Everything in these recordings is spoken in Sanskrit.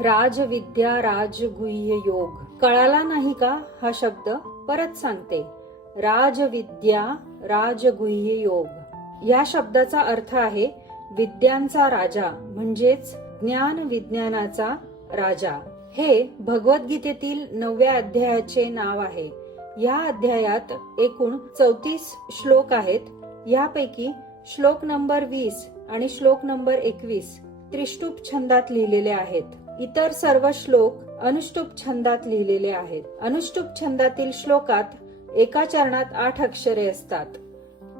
राजविद्या राजगुह्य योग. कळाला नाही का हा शब्द? परत सांगते. राजविद्या राजगुह्य योग. या शब्दाचा अर्थ आहे विद्यांचा राजा, म्हणजेच ज्ञान विज्ञानाचा राजा. हे भगवद्गीतेतील 9व्या अध्यायाचे नाव आहे. या अध्यायात एकूण 34 श्लोक आहेत. यापैकी श्लोक नंबर 20 आणि श्लोक नंबर 21 त्रिष्टुप छंदात लिहिलेले आहेत. इतर सर्व श्लोक अनुष्टुप छंदात लिहिलेले आहेत. अनुष्टुप छंदातील श्लोकात एका चरणात 8 अक्षरे असतात.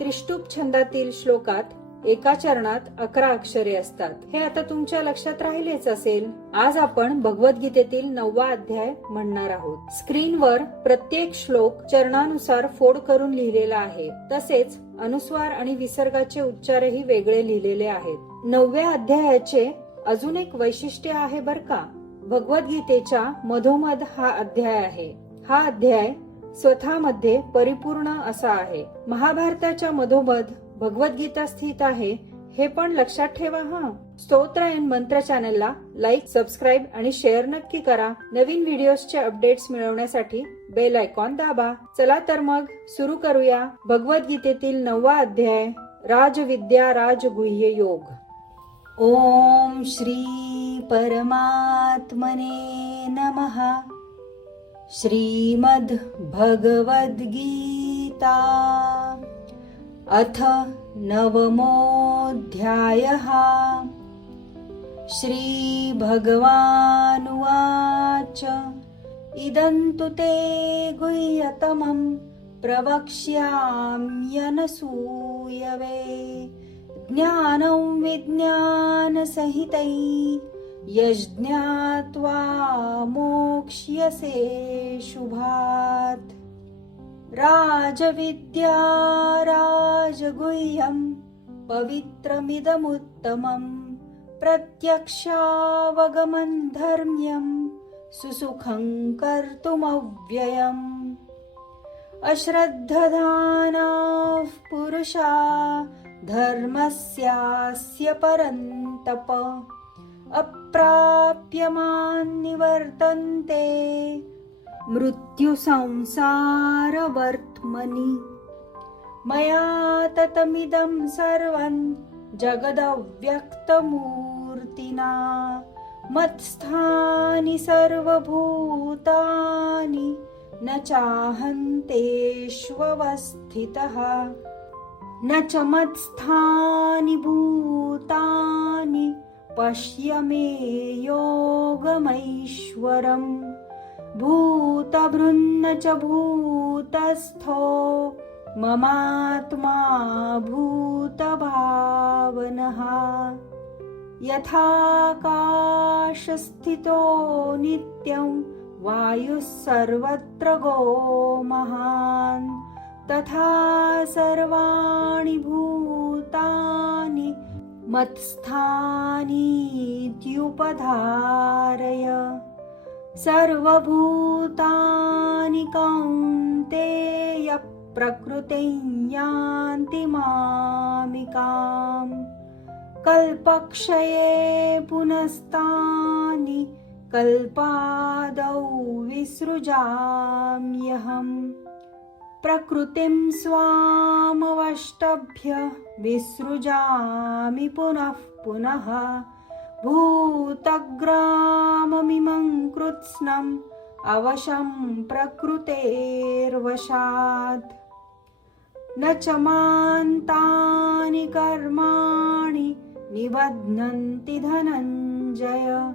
त्रिष्टुप छंदातील श्लोकात एका चरणात 11 अक्षरे असतात. हे आता तुमच्या लक्षात राहिलेच असेल. आज आपण भगवद्गीतेतील 9वा अध्याय म्हणणार आहोत. स्क्रीनवर प्रत्येक श्लोक चरणानुसार फोड करून लिहिलेला आहे. तसेच अनुस्वार आणि विसर्गाचे उच्चारही वेगळे लिहिलेले आहेत. 9व्या अध्यायाचे अजून एक वैशिष्ट्य आहे बर का. भगवद्गीतेच्या मधोमध हा अध्याय आहे. हा अध्याय स्वतःमध्ये परिपूर्ण असा आहे. महाभारताच्या मधोमध भगवद्गीता स्थित आहे, हे पण लक्षात ठेवा हा. स्तोत्र अँड मंत्र चॅनलला लाईक, सबस्क्राईब आणि शेअर नक्की करा. नवीन व्हिडिओजचे अपडेट्स मिळवण्यासाठी बेल आयकॉन दाबा. चला तर मग सुरू करूया. भगवद्गीतेतील 9वा अध्याय राजविद्या राजगुह्य योग. ओम श्री परमात्मने नमः. श्रीमद् भगवद् गीता अथ 9मोऽध्यायः. श्री भगवानुवाच इदं तु ते गुह्यतमं प्रवक्ष्याम्यनसूयवे ज्ञानं विज्ञानसहितं यज्ञात्वा मोक्ष्यसे शुभात्. राजविद्या राजगुह्यं पवित्रमिदमुत्तमं प्रत्यक्षावगमं धर्म्यं सुसुखं कर्तुमव्ययम्. अश्रद्धधानाः पुरुषा धर्मस्यास्य परन्तप अप्राप्यमान् निवर्तन्ते मृत्यु संसारवर्त्मनि. मया ततमिदं सर्वं जगदव्यक्तमूर्तिना मत्स्थानि सर्वभूतानि न चाहन्तेष्वस्थितः न च मत्स्थानि भूतानि पश्य मे योगमैश्वरम्. भूतभृन्न च भूतस्थो ममात्मा भूतभावनः. यथाकाशस्थितो नित्यं वायुः सर्वत्र गो महान् तथा सर्वाणि भूतानि मत्स्थानीत्युपधारय. सर्वभूतानि कौन्तेय प्रकृतिं यान्ति मामिकाम्. कल्पक्षये पुनस्तानि कल्पादौ विसृजाम्यहम्. प्रकृतिं स्वामवष्टभ्य विसृजामि पुनः पुनः. भूतग्राममिमं कृत्स्नम् अवशं प्रकृतेर्वशात्. न च मान्तानि कर्माणि निबध्नन्ति धनञ्जय.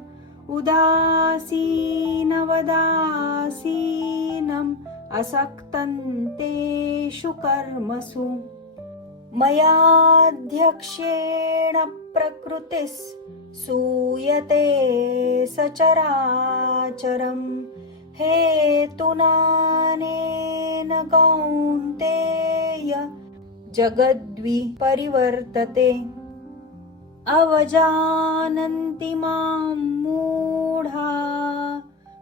उदासीनवदासीनम् असक्तं तेषु कर्मसु. मयाध्यक्षेण प्रकृतिः सूयते सचराचरम्. हेतुनानेन कौन्तेय जगद्विपरिवर्तते. अवजानन्ति मां मूढा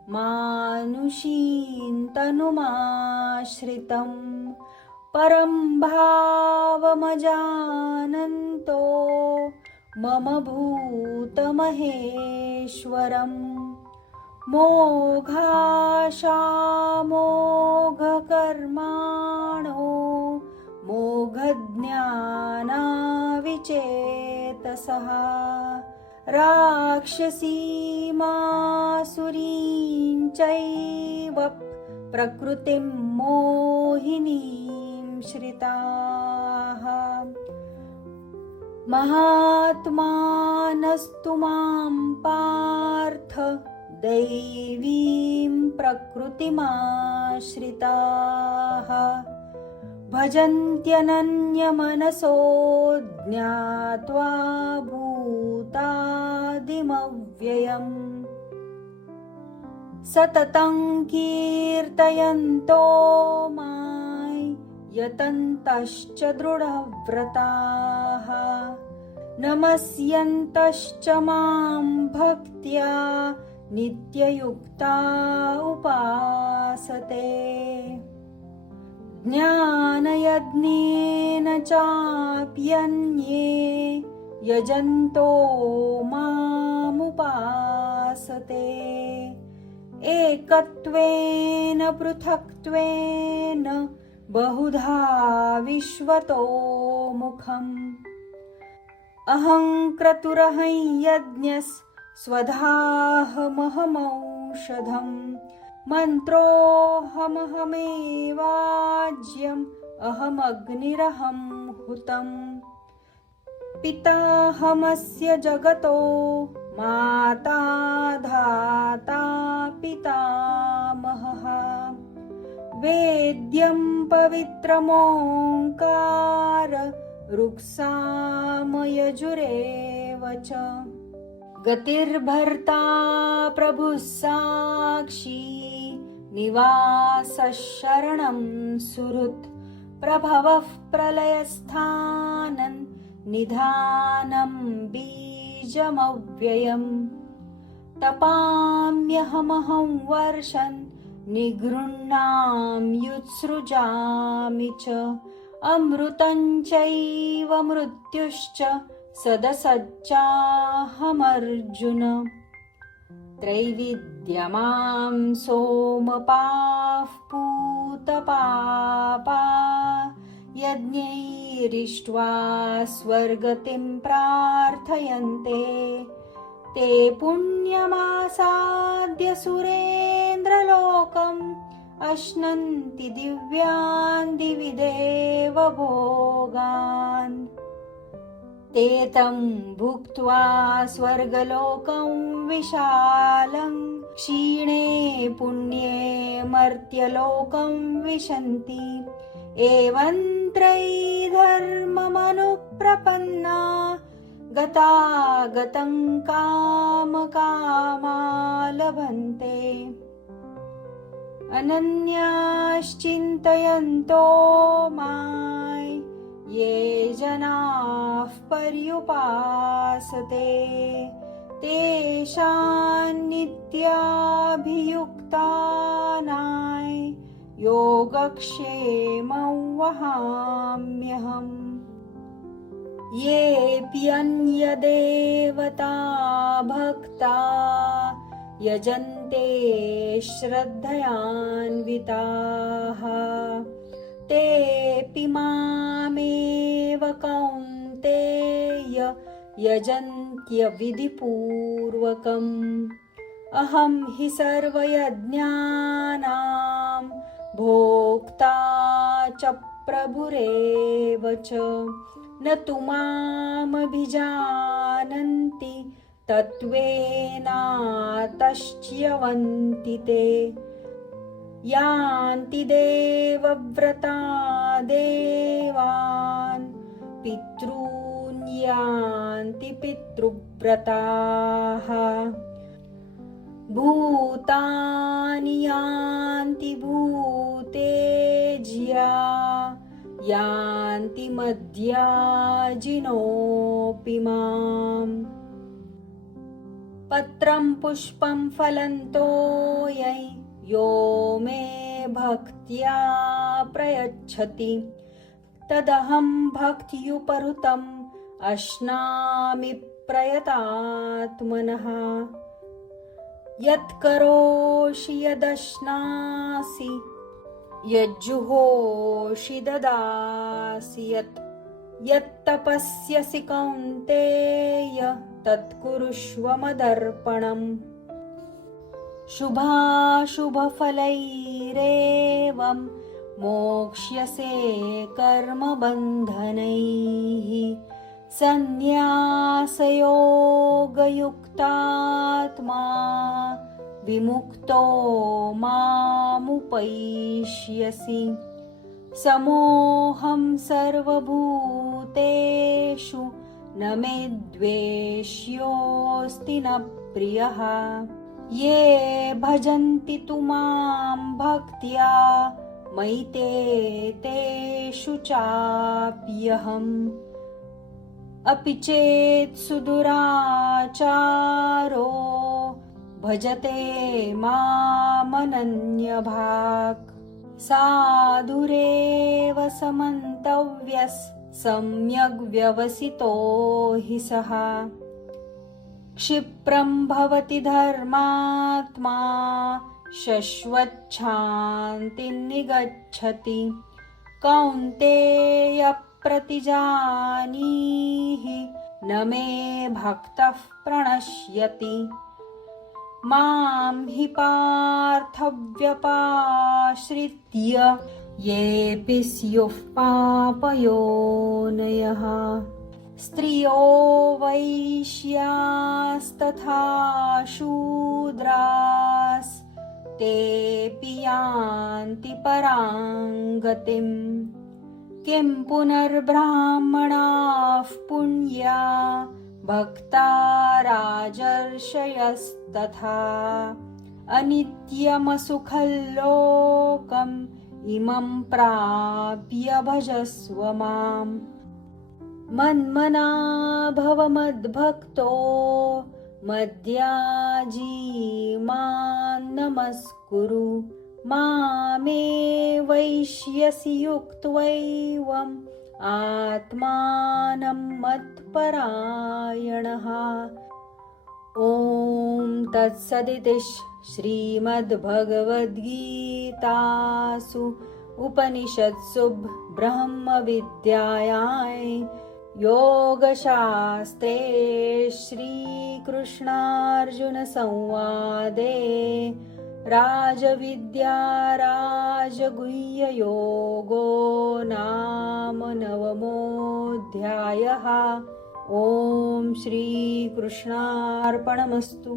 मानुषीं तनुमाश्रितं. परं भावमजानन्तो मम भूतमहेश्वरम् मोघाशामोघकर्माणो मोघज्ञानाविचेतसः राक्षसीमासुरीं चैव प्रकृतिं मोहिनीं श्रिताः महात्मानस्तु मां पार्थ दैवीं प्रकृतिमाश्रिताः भजन्त्यनन्यमनसो ज्ञात्वा भूतादिमव्ययम् सततं कीर्तयन्तो मां यतन्तश्च दृढव्रताः नमस्यन्तश्च मां भक्त्या नित्ययुक्ता उपासते ज्ञानयज्ञेन चाप्यन्ये यजन्तो मामुपासते एकत्वेन पृथक्त्वेन बहुधा विश्वतो मुखम् अहं क्रतुरहं यज्ञस्वधाहमहमौषधम् मन्त्रोऽहमहमेवाज्यम् अहमग्निरहं हुतम् पिताहमस्य जगतो माता धाता पितामहः वेद्यं पवित्रमोङ्कार ऋक्सामयजुरेव च गतिर्भर्ता प्रभुः साक्षी निवासः शरणं सुहृत् प्रभवः प्रलयस्थानं निधानं बीजमव्ययम् तपाम्यहमहं वर्षन् निगृह्णाम्युत्सृजामि च अमृतं चैव मृत्युश्च सदसच्चाहमर्जुन त्रैविद्यमां सोमपाः पूतपापा यज्ञैरिष्ट्वा स्वर्गतिं प्रार्थयन्ते ते पुण्यमासाद्य सुरेन्द्रलोकम् अश्नन्ति दिव्यान् दिवि देवभोगान् ते तं भुक्त्वा स्वर्गलोकं विशालं क्षीणे पुण्ये मर्त्यलोकं विशन्ति एवं त्रयीधर्ममनुप्रपन्ना गतागतं कामकामा लभन्ते अनन्याश्चिन्तयन्तो मां ये जनाः पर्युपासते तेषां नित्याभियुक्तानां योगक्षेमं वहाम्यहम् येऽप्यन्यदेवता भक्ता यजन्ते श्रद्धयान्विताः तेऽपि मामेव कौन्तेय यजन्त्यविधिपूर्वकम् अहं हि सर्वयज्ञानां भोक्ता च प्रभुरेव च न तु मामभिजानन्ति तत्त्वेनातश्च्यवन्ति ते यान्ति देवव्रता देवान् पितॄन् यान्ति पितृव्रताः भूतानि यान्ति भूतेज्या यान्ति मद्याजिनोऽपि माम् पत्रं पुष्पं फलं तोयै यो मे भक्त्या प्रयच्छति तदहं भक्त्युपहृतम् अश्नामि प्रयतात्मनः यत्करोषि यदश्नासि यज्जुहोषि ददासि यत्तपस्यसि कौन्तेय तत्कुरुष्व मदर्पणम् शुभाशुभफलैरेवं मोक्ष्यसे कर्मबन्धनैः सन्न्यासयोगयुक्तात्मा विमुक्तो मामुपैष्यसि समोऽहं सर्वभूतेषु न मे द्वेष्योऽस्ति न प्रियः ये भजन्ति तु मां भक्त्या मयि तेषु चाप्यहम् अपि चेत् सुदुराचारो भजते मामनन्यभाक् साधुरेव समन्तव्यः सम्यग् व्यवसितो हि सः क्षिप्रं भवति धर्मात्मा शश्वच्छान्तिं निगच्छति कौन्तेय प्रतिजानीहि न मे भक्तः प्रणश्यति मां हि पार्थव्यपाश्रित्य येऽपि स्युः पापयोनयः स्त्रियो वैश्यास्तथा शूद्रास्तेऽपि यान्ति परां गतिम् किं पुनर्ब्राह्मणाः पुण्या भक्ता राजर्षयस्तथा अनित्यमसुखल्लोकम् इमं प्राप्य भजस्व माम् मन्मना भव मद्भक्तो मद्याजी मां नमस्कुरु मामे वैष्यसि युक्त्वैवम् आत्मानं मत्परायणः ॐ तत्सदिति श्रीमद्भगवद्गीतासु उपनिषत्सु ब्रह्मविद्यायां योगशास्त्रे श्रीकृष्णार्जुनसंवादे राजविद्या राजगुह्ययोगो नाम 9मोऽध्यायः। ॐ श्रीकृष्णार्पणमस्तु।